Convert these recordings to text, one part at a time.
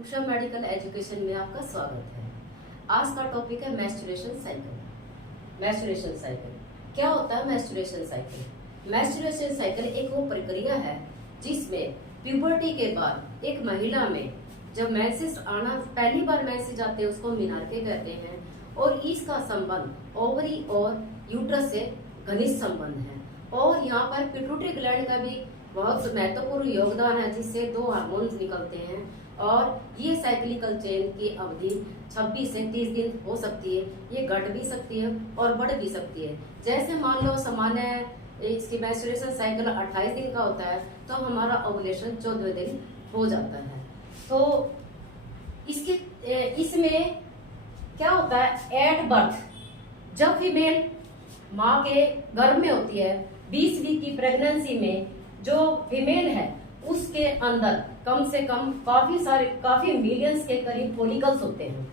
Usha medical education में आपका स्वागत है। आज का टॉपिक है मेंस्ट्रुएशन साइकिल। मेंस्ट्रुएशन साइकिल क्या होता है? मेंस्ट्रुएशन साइकिल एक वो प्रक्रिया है जिसमें प्यूबर्टी के बाद एक महिला में जब मेंसेस आना, पहली बार मेंसेस आते हैं उसको मेनार्के कहते हैं, और इसका संबंध ओवरी और यूट्रस से घनिष्ठ संबंध है। और यहाँ पर पिट्यूटरी ग्लैंड का भी बहुत महत्वपूर्ण योगदान है, जिससे दो हार्मोन्स निकलते हैं और ये साइक्लिकल चेन की अवधि 26 से 30 दिन हो सकती है। ये घट भी सकती है और बढ़ भी सकती है। जैसे मान लो सामान्य इसकी मेंस्ट्रुएशन साइकिल 28 दिन का होता है तो हमारा ओवुलेशन 14वें दिन हो जाता है। तो इसमें क्या होता है? एट बर्थ जब फीमेल माँ के गर्भ में होती है, 20 वीक की प्रेगनेंसी में जो फीमेल है उसके अंदर कम से कम काफी मिलियंस के करीब फॉलिकल्स होते हैं।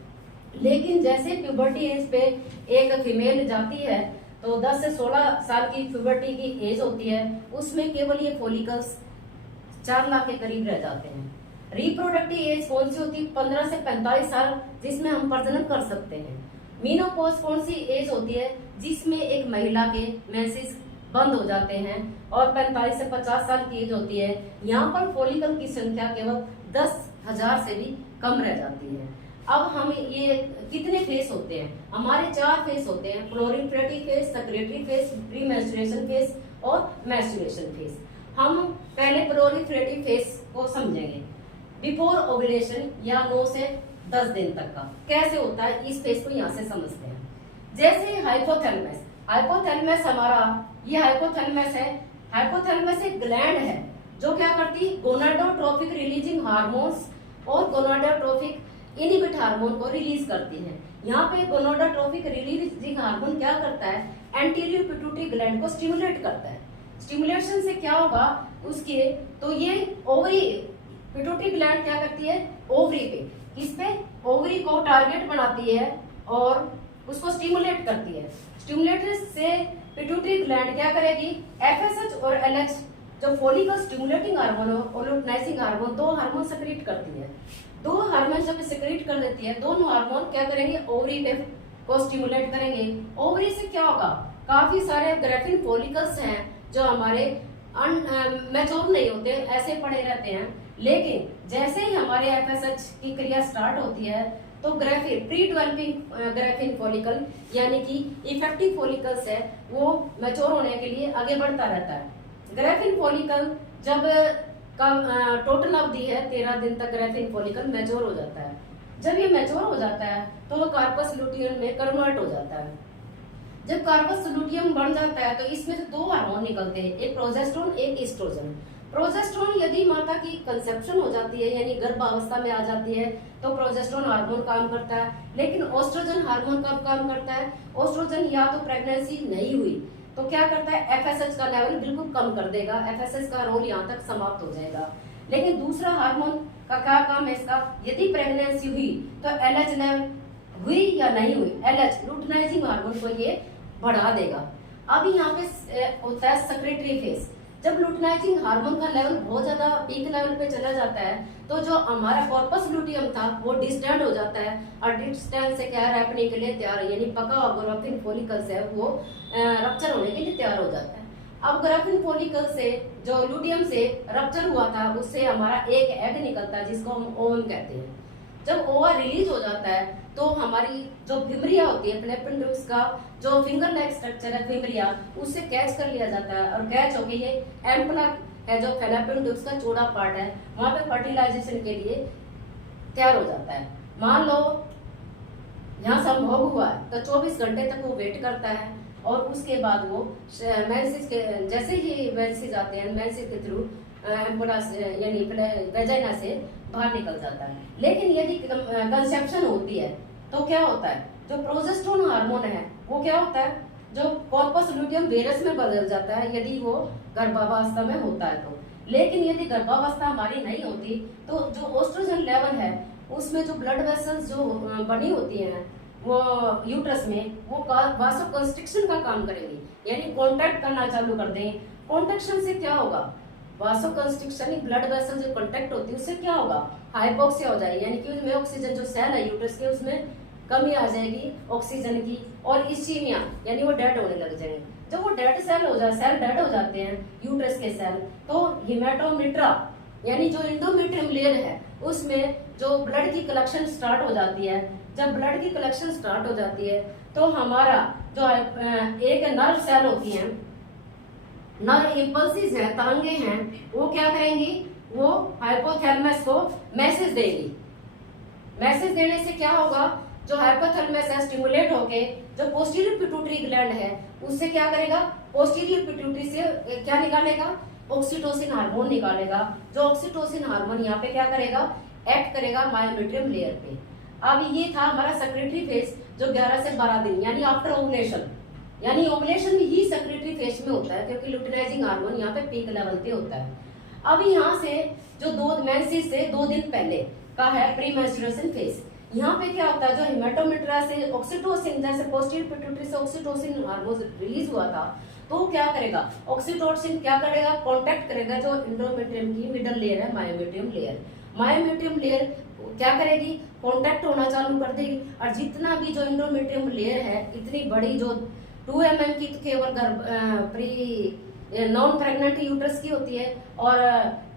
लेकिन जैसे प्यूबर्टी एज पे एक फीमेल जाती है तो 10 से 16 साल की प्यूबर्टी की एज होती है, उसमें केवल ये फॉलिकल्स 4 लाख के करीब रह जाते हैं। रिप्रोडक्टिव एज कौन सी होती है? 15 से 45 साल, जिसमें हम प्रजनन कर सकते हैं। मीनोपॉज कौन सी एज होती है? जिसमें एक महिला के मेंसेस बंद हो जाते हैं, और 45 से 50 साल की एज होती है। यहाँ पर फॉलिकल की संख्या केवल 10,000 से भी कम रह जाती है। अब हम ये कितने फेस होते हैं? हमारे 4 फेस होते हैं: proliferative face, secretary face, pre menstruation face और मेंस्ट्रुएशन फेस। हम पहले प्रोलिफरेटिव फेस को समझेंगे। बिफोर ओवुलेशन या 9 से 10 दिन तक का कैसे होता है, इस फेस को यहाँ से समझते हैं। जैसे हाइपोथैलेमस हमारा ये हाइपोथैलेमस है। हाइपोथैलेमस एक ग्लैंड है जो क्या करती है? गोनाडोट्रोपिक रिलीजिंग हार्मोन्स और गोनाडोट्रोपिक इनहिबिट हार्मोन को रिलीज करती है। यहाँ पे गोनाडोट्रोपिक रिलीजिंग हार्मोन क्या करता है? एंटीरियर पिट्यूटरी ग्लैंड को स्टिमुलेट करता है। स्टिमुलेशन से क्या होगा उसके? तो ये ओवरी, पिट्यूटरी ग्लैंड क्या करती है? ओवरी पे, किस पे? ओवरी को टारगेट बनाती है और उसको स्टिमुलेट करती है। स्टिमुलेटर से पिट्यूटरी ग्लैंड क्या करेगी? एफएसएच और एलएच जो फॉलिकल स्टिमुलेटिंग हार्मोन और लुटिनाइजिंग हार्मोन, 2 हार्मोन सेक्रेट करती है। 2 हार्मोन जब सेक्रेट कर देती है, दोनों हार्मोन क्या करेंगे? ओवरी पे को स्टिमुलेट करेंगे। ओवरी से क्या होगा? काफी सारे ग्रेफिन फॉलिकल्स हैं जो हमारे मैच्योर नहीं होते, ऐसे पड़े रहते हैं। लेकिन जैसे ही हमारे एफएसएच की क्रिया स्टार्ट होती है तो Graafian, pre developing Graafian follicle यानी कि इफेक्टिव फॉलिकल्स है, वो मैच्योर होने के लिए आगे बढ़ता रहता है। ग्रेफिन फॉलिकल जब टोटल अवधि है 13 दिन तक, ग्रेफिन फॉलिकल मैच्योर हो जाता है। जब ये मैच्योर हो जाता है तो वो कार्पस लुटियम में कन्वर्ट हो जाता है। जब कार्पस लुटियम बन जाता है तो इसमें से 2 हार्मोन निकलते हैं, एक प्रोजेस्टेरोन, एक एस्ट्रोजन। प्रोजेस्टेरोन यदि माता की कंसेप्शन हो जाती है यानी गर्भावस्था में आ जाती है तो प्रोजेस्टेरोन हार्मोन काम करता है। लेकिन एस्ट्रोजन हार्मोन कब काम करता है? एस्ट्रोजन या तो प्रेगनेंसी नहीं हुई तो क्या करता है? एफएसएच का लेवल बिल्कुल कम कर देगा, एफएसएच का रोल यहाँ तक समाप्त हो जाएगा। लेकिन दूसरा हार्मोन का क्या काम है इसका? यदि प्रेगनेंसी हुई तो एलएच लेवल हुई या नहीं हुई, एलएच लुटिनाइजिंग हार्मोन को ये बढ़ा देगा। अब यहाँ पे होता है सेक्रेटरी फेस। जब लुटिनाइजिंग हार्मोन का लेवल बहुत ज्यादा पीक लेवल पे चला जाता है तो जो हमारा कॉर्पस लुटियम था वो डिस्टेंड हो जाता है, और डिस्टेंड से क्या रैपने के लिए तैयार, यानी पका हुआ ग्राफिन फॉलिकल्स है वो रप्चर होने के लिए तैयार हो जाता है। अब ग्राफिन फॉलिकल से जो लुटियम से रप्चर हुआ था उससे हमारा एक एग निकलता है जिसको हम ओवम कहते हैं। जब ओवा रिलीज हो जाता है तो हमारी जो फिमरिया होती है, फैलोपियन ट्यूब्स का जो फिंगर लाइक स्ट्रक्चर है फिमरिया, उससे कैच कर लिया जाता है और कैच होके ये एम्पला है जो फैलोपियन ट्यूब्स का चौड़ा पार्ट है, वहां पे फर्टिलाइजेशन के लिए तैयार हो जाता है। मान लो यहाँ संभोग हुआ है तो 24 घंटे तक वो वेट करता है और उसके बाद वो मेंसेस के जैसे ही मेंसेस आते हैं, मेंसेस के थ्रू एम्पुला से यानी वेजाइना से बाहर निकल जाता है। लेकिन यदि कंसेप्शन होती है तो क्या होता है? जो प्रोजेस्टेरोन हार्मोन है वो क्या होता है? जो कॉर्पस लुटियम वेरस में बदल जाता है यदि वो गर्भावस्था में होता है तो। लेकिन यदि गर्भावस्था हमारी नहीं होती तो जो एस्ट्रोजन लेवल है उसमें जो ब्लड वेसल्स जो बनी होती हैं वो यूट्रस में, वो वासो कंस्ट्रिक्शन का काम करेंगी, यानी कॉन्ट्रैक्ट करना चालू कर दें। कॉन्ट्रैक्शन से क्या होगा? वासोकंस्ट्रिक्शन ब्लड वेसल जो कॉन्टेक्ट होती है उससे क्या होगा, हाइपोक्सिया हो जाएगी, यानी कि उसमें ऑक्सीजन जो सेल है यूट्रस के उसमें कमी आ जाएगी ऑक्सीजन की, और इस्कीमिया यानी वो डेड होने लग जाएंगे। जब वो डेड सेल हो जाए, सेल डेड हो जाते हैं यूट्रस के सेल, तो हिमेटोमीट्रा यानी जो इंडोमेट्रियम लेयर है उसमें जो ब्लड की कलेक्शन स्टार्ट हो जाती है। जब ब्लड की कलेक्शन स्टार्ट हो जाती है तो हमारा जो एक नर्व सेल होती है, नर्व इम्पल्सिस है, तरंगे हैं, वो क्या करेंगी, वो हाइपोथैलेमस को मैसेज देगी। मैसेज देने से क्या होगा, जो हाइपोथैलेमस है स्टिमुलेट होके जो पोस्टीरियर पिट्यूटरी ग्लैंड है उससे क्या करेगा, पोस्टीरियर पिट्यूटरी से क्या निकालेगा, ऑक्सीटोसिन हार्मोन निकालेगा। जो ऑक्सीटोसिन हार्मोन यहाँ पे क्या करेगा, एक्ट करेगा मायोमेट्रियम लेयर पे। अब ये था हमारा सेक्रेटरी फेज जो 11 से 12 दिन यानी आफ्टर ओवुलेशन, यानी ओवुलेशन ही सेक्रेटरी फेज में होता है क्योंकि लुटिनाइजिंग हार्मोन यहाँ पे पीक लेवल पे होता है। अब यहाँ से जो 2 मेंसेस से 2 दिन पहले का है प्री मेंस्ट्रुएशन फेज। यहाँ पे क्या होता है, जो हिमेटोमीट्रा से ऑक्सीटोसिन, जैसे पोस्टीरियर पिट्यूटरी से ऑक्सीटोसिन हार्मोन रिलीज हुआ था, तो क्या करेगा, ऑक्सीटोसिन क्या करेगा, कांटेक्ट करेगा जो इंडोमेट्रियम की मिडल लेयर है मायोमेट्रियम लेयर। मायोमेट्रियम लेयर क्या करेगी, कांटेक्ट होना चालू कर देगी, और जितना भी जो इंडोमेट्रियम लेयर है इतनी बड़ी जो 2 mm की केवल प्री नॉन प्रेग्नेंट यूट्रस की होती है, और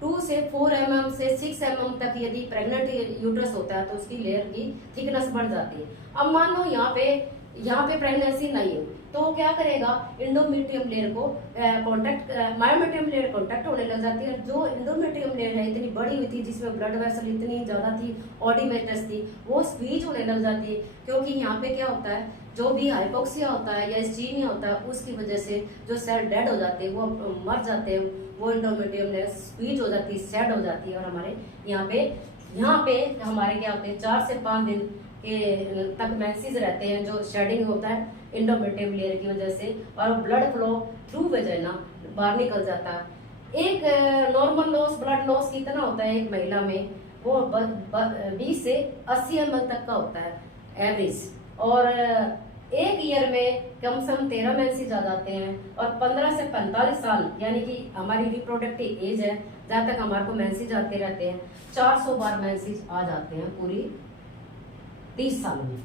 2 से 4 mm से 6 mm तक यदि प्रेग्नेंट यूट्रस होता है तो उसकी लेयर की थिकनेस बढ़ जाती है। अब मान लो यहाँ पे प्रेगनेंसी नहीं है तो वो क्या करेगा, इंडोमेट्रियम लेयर को कांटेक्ट, मायोमेट्रियम लेयर कांटेक्ट होने लग जाती है। जो इंडोमेट्रियम लेयर है इतनी बड़ी हुई थी जिसमें ब्लड वेसल इतनी ज्यादा थी, ऑडिमेटस थी, वो स्क्वीज होने लग जाती है क्योंकि यहाँ पे क्या होता है, जो भी हाइपोक्सिया होता है या इस्कीमिया होता है उसकी वजह से जो सेल डेड हो जाते हैं, वो मर जाते हैं, वो इंडोमेट्रियम लेयर स्क्वीज हो जाती है, सेड हो जाती है, और हमारे यहाँ पे हमारे क्या होते हैं 4 से 5 दिन के तक मेंसेस रहते हैं, जो शेडिंग होता है इंडोमेट्रियम लेयर की वजह से, और ब्लड फ्लो थ्रू वेजाइना बाहर निकल जाता है। एक नॉर्मल लॉस, ब्लड लॉस कितना होता है एक महिला में, वो 20 से 80 ml तक का होता है एवरेज, और एक ईयर में कम से कम 13 मेंसेस आ जाते हैं, और 15 से 45 साल यानी कि हमारी रिप्रोडक्टिव एज है, जहाँ तक हमारे को मेंसेस आते रहते हैं, 400 बार मेंसेस आ जाते हैं पूरी 30 साल में।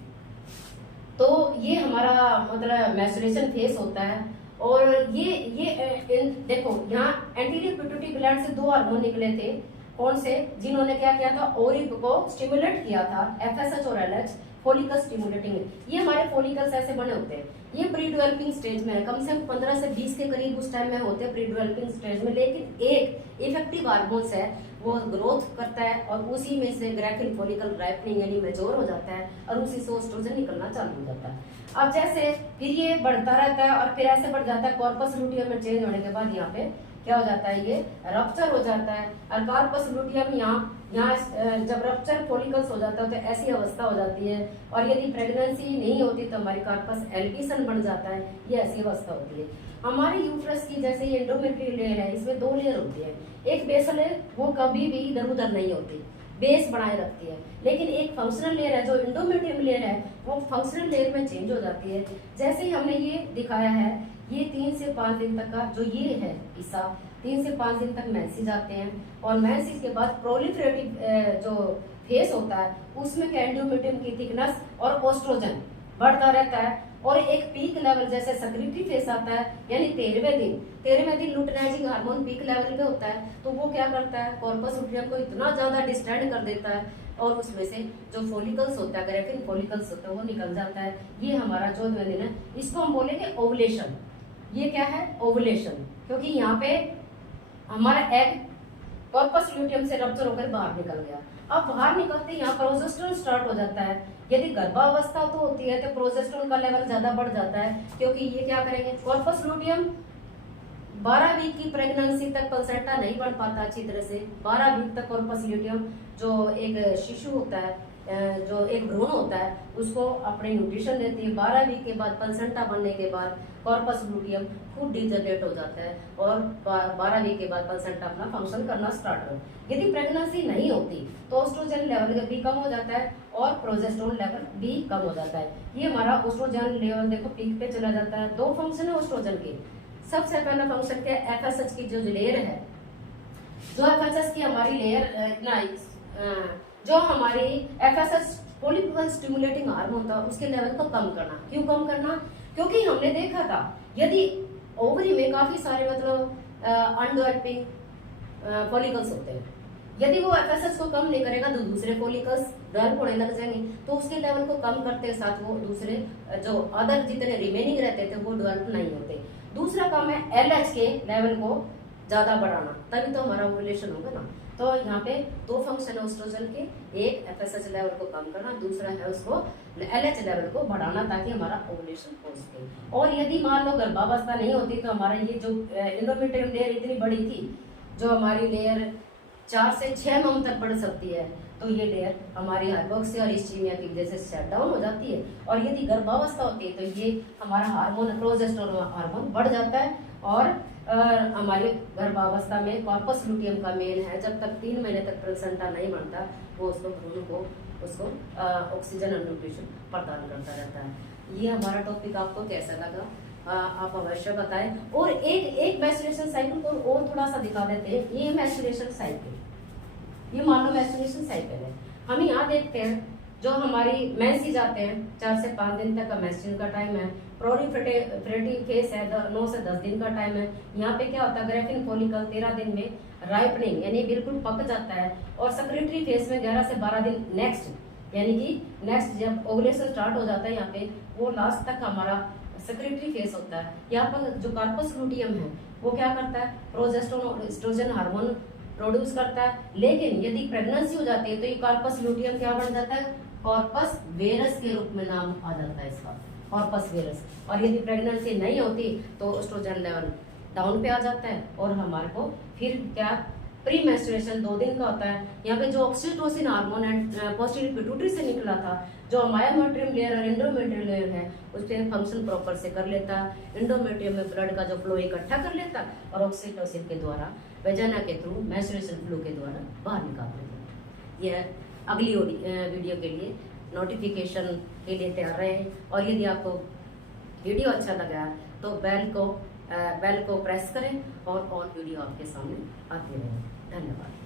तो ये हमारा मतलब मेंस्ट्रुएशन फेस होता है। और ये देखो यहाँ एंटीरियर पिट्यूटरी ग्लैंड से 2 हार्मोन निकले थे, कौन से, जिन्होंने क्या किया था, ओरिप को स्टिमुलेट किया था, FSH और LH फोलिकल स्टिमुलेटिंग। ये हमारे फोलिकल्स ऐसे बने होते हैं, ये प्री डेवलपिंग स्टेज में है, कम से कम 15 से 20 के करीब उस टाइम में होते हैं प्री डेवलपिंग स्टेज में, लेकिन एक इफेक्टिव हार्मोन्स है वो ग्रोथ करता है और उसी में से ग्रैफिन फोलिकल राइपनिंग यानी मैच्योर हो जाता है और उसी से ओस्ट्रोजन निकलना चालू हो जाता है। अब जैसे फिर ये बढ़ता रहता है और फिर ऐसे बढ़ जाता है, कॉर्पस लुटियम में चेंज होने के बाद यहाँ पे क्या हो जाता है, ये रप्चर हो जाता है, और कॉर्पस लुटियम यहाँ जब रप्चर फोलिकल्स हो जाता है तो ऐसी अवस्था हो जाती है, और यदि प्रेगनेंसी नहीं होती तो हमारी कॉर्पस एल्पिसन बन जाता है, ये ऐसी अवस्था होती है। हमारे यूट्रस की जैसे ये एंडोमेट्रियल लेयर है, इसमें 2 लेयर होती है, एक बेसल है वो कभी भी इधर उधर नहीं होती, बेस बनाए रखती है, लेकिन एक फंक्शनल लेयर है जो इंडोमेट्रियम लेयर है वो फंक्शनल लेयर में चेंज हो जाती है। जैसे ही हमने ये दिखाया है, ये 3 से 5 दिन तक का जो ये है हिस्सा, 3 से 5 दिन तक मेंसेस आते हैं, और मेंसेस के बाद प्रोलिफरेटिव जो फेस होता है उसमें एंडोमेट्रियम की थिकनेस और ओस्ट्रोजन बढ़ता रहता है, और एक पीक लेवल जैसे सेक्रेटरी फेस आता है यानी 13वें दिन लुटिनाइजिंग हार्मोन पीक लेवल पे होता है, तो वो क्या करता है, कॉर्पस लुटियम को इतना ज्यादा डिस्टेंड कर देता है और उसमें से जो फोलिकल्स होता है, ग्रैफिन फोलिकल्स होता है, वो निकल जाता है। ये हमारा 14वें दिन है, इसको हम बोलेंगे ओवुलेशन। ये क्या है, ओवुलेशन, क्योंकि यहाँ पे हमारा एग कॉर्पस लुटियम से रप्चर होकर बाहर निकल गया। अब बाहर निकलते यहाँ प्रोजेस्टेरोन स्टार्ट हो जाता है, यदि गर्भावस्था तो होती है तो प्रोजेस्टेरोन का लेवल ज्यादा बढ़ जाता है, क्योंकि ये क्या करेंगे, कॉर्पस लुटियम 12 वीक की प्रेगनेंसी तक प्लेसेंटा नहीं बन पाता अच्छी तरह से। 12 वीक तक कॉर्पस लुटियम जो एक शिशु होता है, जो एक भ्रूण होता है, उसको अपने न्यूट्रिशन देती है। 12 वीक के बाद प्लेसेंटा बनने के बाद कॉर्पस लुटियम खुद डिजनरेट हो जाता है और 12 वीक के बाद प्लेसेंटा अपना फंक्शन करना स्टार्ट हो। यदि प्रेगनेंसी नहीं होती तो ओस्ट्रोजन लेवल भी कम हो जाता है और प्रोजेस्टेरोन लेवल भी कम हो जाता है। ये हमारा ओस्ट्रोजन लेवल देखो पीक पे चला जाता है। 2 फंक्शन है ओस्ट्रोजन के। सबसे पहला फंक्शन क्या है, FSH की जो लेयर है जो एफएसएस की हमारी लेयर जो हमारी एफएसएस फॉलिकुलर स्टिमुलेटिंग हार्मोन था उसके लेवल को कम करना। क्यों कम करना? क्योंकि हमने देखा था यदि ओवरी में काफी सारे मतलब अनडेवलपिंग फॉलिकल्स होते हैं, यदि वो एफएसएस को कम नहीं करेगा तो दूसरे फॉलिकल्स डेवलप होने लग जाएंगे, तो उसके लेवल को कम करते साथ वो दूसरे जो अदर जितने रिमेनिंग रहते थे वो डेवलप नहीं होते। दूसरा काम है एलएच के लेवल को ज्यादा बढ़ाना, तभी तो हमारा ओव्यूलेशन होगा ना। तो यहाँ पे दो फंक्शन है एस्ट्रोजन के, एक एफएसएच लेवल को कम करना, दूसरा है उसको एलएच लेवल को बढ़ाना ताकि हमारा ओव्यूलेशन हो सके। और यदि मान लो गर्भावस्था नहीं होती तो हमारा ये जो एंडोमेट्रियम लेयर इतनी बड़ी थी, जो हमारी लेयर 4 से 6 mm तक बढ़ सकती है, तो ये लेयर हमारी हाइपोक्सिया और इस्चीमिया की वजह से शट डाउन हो जाती है। और यदि गर्भावस्था होती है तो ये हमारा हार्मोन प्रोजेस्टेरोन हार्मोन बढ़ जाता है और हमारे गर्भावस्था में कॉर्पस लुटियम का मेन है, जब तक 3 महीने तक प्लेसेंटा नहीं बनता वो उसको भ्रूण को उसको ऑक्सीजन और न्यूट्रिशन प्रदान करता रहता है। ये हमारा टॉपिक आपको कैसा लगा आप अवश्य बताएं। और एक मैस्टुरेशन साइकिल को और थोड़ा सा दिखा देते हैं। ये मैस्टुरेशन साइकिल, ये मान लो मैस्टुरेशन साइकिल है। हम यहाँ देखते हैं जो हमारी मेंस जाते हैं 4 से 5 दिन तक का मेंस्ट्रुएशन का टाइम है। प्रोलिफरेटिव फेस है 9 से 10 दिन का टाइम है। यहाँ पे क्या होता है, ग्रेफिन फॉलिकल 13 दिन में राइपनिंग यानी बिल्कुल पक जाता है, और सेक्रेटरी फेस में 11 से 12 दिन नेक्स्ट यानी कि नेक्स्ट जब ओवुलेशन स्टार्ट हो जाता है यहाँ पे वो लास्ट तक हमारा सेक्रेटरी फेस होता है। यहाँ पर जो कार्पस लुटियम है वो क्या करता है, प्रोजेस्टेरोन एस्ट्रोजन हार्मोन प्रोड्यूस करता है। लेकिन यदि प्रेगनेंसी हो जाती है तो ये कार्पस लुटियम क्या बन जाता है, कॉर्पस वेरस के रूप में नाम आ जाता है इसका, कॉर्पस वेरस। और यदि प्रेगनेंसी नहीं होती तो एस्ट्रोजन लेवल डाउन पे आ जाता है और हमारे को फिर क्या प्री मेंस्ट्रुएशन 2 दिन का होता है। यहाँ पे जो ऑक्सीटोसिन हार्मोन है पोस्टीरियर पिट्यूटरी से निकला था, जो मायोमेट्रियम लेयर और एंडोमेट्रियम लेयर है उस पर फंक्शन प्रॉपर से कर लेता है। एंडोमेट्रियम में ब्लड का जो फ्लो इकट्ठा कर लेता और ऑक्सीटोसिन के द्वारा वेजाना के थ्रू मेंस्ट्रुएशन फ्लो के द्वारा बाहर निकाल देता। यह अगली वीडियो के लिए नोटिफिकेशन के लिए तैयार रहे। और यदि आपको वीडियो अच्छा लगा तो बेल को प्रेस करें और वीडियो आपके सामने आती रहे। धन्यवाद।